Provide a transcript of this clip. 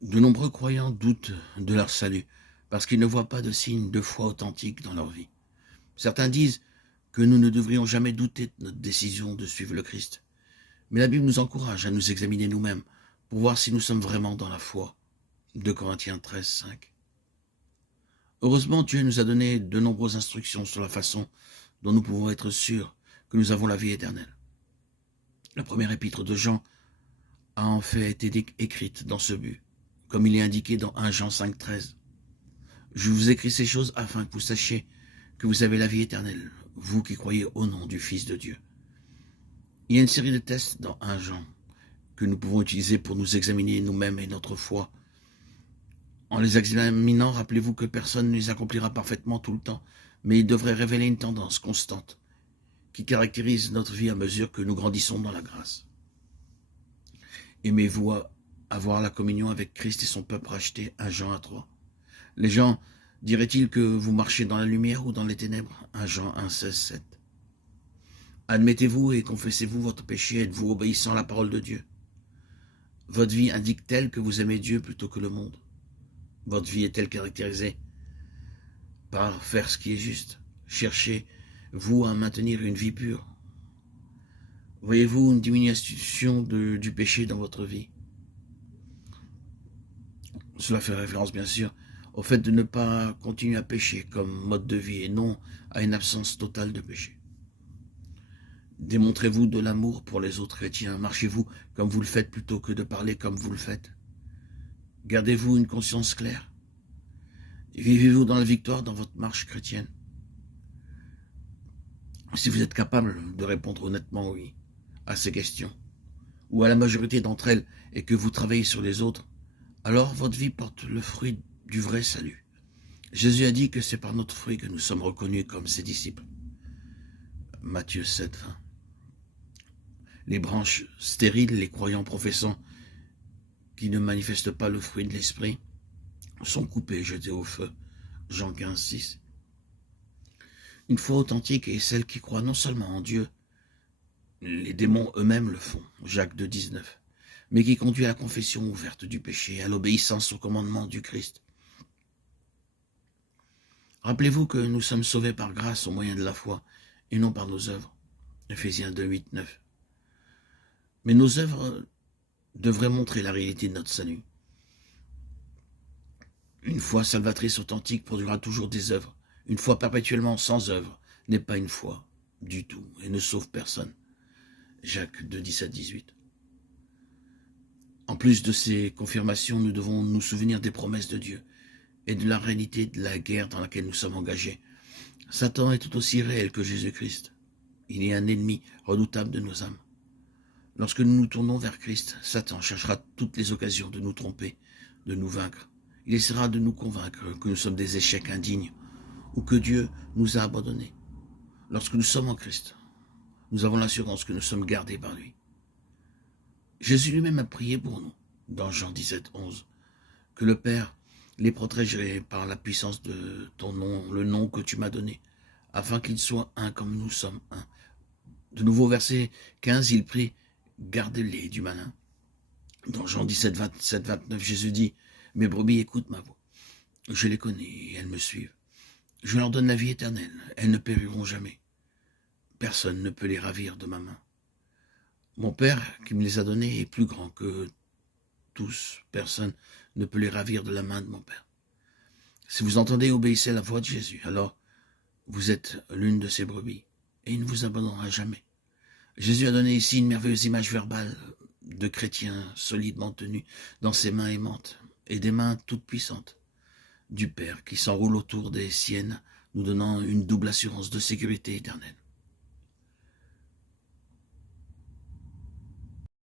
De nombreux croyants doutent de leur salut parce qu'ils ne voient pas de signes de foi authentique dans leur vie. Certains disent que nous ne devrions jamais douter de notre décision de suivre le Christ. Mais la Bible nous encourage à nous examiner nous-mêmes pour voir si nous sommes vraiment dans la foi. 2 Corinthiens 13, 5. Heureusement, Dieu nous a donné de nombreuses instructions sur la façon dont nous pouvons être sûrs que nous avons la vie éternelle. La première épître de Jean a en fait été écrite dans ce but, comme il est indiqué dans 1 Jean 5, 13. Je vous écris ces choses afin que vous sachiez que vous avez la vie éternelle, vous qui croyez au nom du Fils de Dieu. Il y a une série de tests dans 1 Jean que nous pouvons utiliser pour nous examiner nous-mêmes et notre foi. En les examinant, rappelez-vous que personne ne les accomplira parfaitement tout le temps, mais ils devraient révéler une tendance constante qui caractérise notre vie à mesure que nous grandissons dans la grâce. Aimez-vous avoir la communion avec Christ et son peuple racheté, 1 Jean 1, 3. Les gens diraient-ils que vous marchez dans la lumière ou dans les ténèbres, 1 Jean 1, 16, 7. Admettez-vous et confessez-vous votre péché, êtes-vous obéissant à la parole de Dieu? Votre vie indique-t-elle que vous aimez Dieu plutôt que le monde? Votre vie est-elle caractérisée par faire ce qui est juste? Cherchez-vous à maintenir une vie pure? Voyez-vous une diminution du péché dans votre vie? Cela fait référence, bien sûr, au fait de ne pas continuer à pécher comme mode de vie et non à une absence totale de péché. Démontrez-vous de l'amour pour les autres chrétiens? Marchez-vous comme vous le faites plutôt que de parler comme vous le faites? Gardez-vous une conscience claire? Vivez-vous dans la victoire dans votre marche chrétienne? Si vous êtes capable de répondre honnêtement oui à ces questions, ou à la majorité d'entre elles, et que vous travaillez sur les autres, alors votre vie porte le fruit du vrai salut. Jésus a dit que c'est par notre fruit que nous sommes reconnus comme ses disciples. Matthieu 7, 20. Les branches stériles, les croyants professants qui ne manifestent pas le fruit de l'esprit, sont coupés, jetés au feu. Jean 15, 6. Une foi authentique est celle qui croit non seulement en Dieu, les démons eux-mêmes le font, Jacques 2, 19, mais qui conduit à la confession ouverte du péché, à l'obéissance au commandement du Christ. Rappelez-vous que nous sommes sauvés par grâce au moyen de la foi, et non par nos œuvres. Ephésiens 2, 8, 9. Mais nos œuvres devraient montrer la réalité de notre salut. Une foi salvatrice authentique produira toujours des œuvres. Une foi perpétuellement sans œuvre n'est pas une foi du tout et ne sauve personne. Jacques 2, 17, 18. En plus de ces confirmations, nous devons nous souvenir des promesses de Dieu et de la réalité de la guerre dans laquelle nous sommes engagés. Satan est tout aussi réel que Jésus-Christ. Il est un ennemi redoutable de nos âmes. Lorsque nous nous tournons vers Christ, Satan cherchera toutes les occasions de nous tromper, de nous vaincre. Il essaiera de nous convaincre que nous sommes des échecs indignes ou que Dieu nous a abandonnés. Lorsque nous sommes en Christ, nous avons l'assurance que nous sommes gardés par lui. Jésus lui-même a prié pour nous, dans Jean 17, 11, que le Père les protégerait par la puissance de ton nom, le nom que tu m'as donné, afin qu'ils soient un comme nous sommes un. De nouveau, verset 15, il prie, gardez-les du malin. Dans Jean 17, 27, 29, Jésus dit, mes brebis écoutent ma voix. Je les connais et elles me suivent. Je leur donne la vie éternelle, elles ne périront jamais. Personne ne peut les ravir de ma main. Mon Père qui me les a donnés est plus grand que tous. Personne ne peut les ravir de la main de mon Père. Si vous entendez et obéissez à la voix de Jésus, alors vous êtes l'une de ses brebis et il ne vous abandonnera jamais. Jésus a donné ici une merveilleuse image verbale de chrétiens solidement tenus dans ses mains aimantes et des mains toutes puissantes du Père qui s'enroule autour des siennes, nous donnant une double assurance de sécurité éternelle.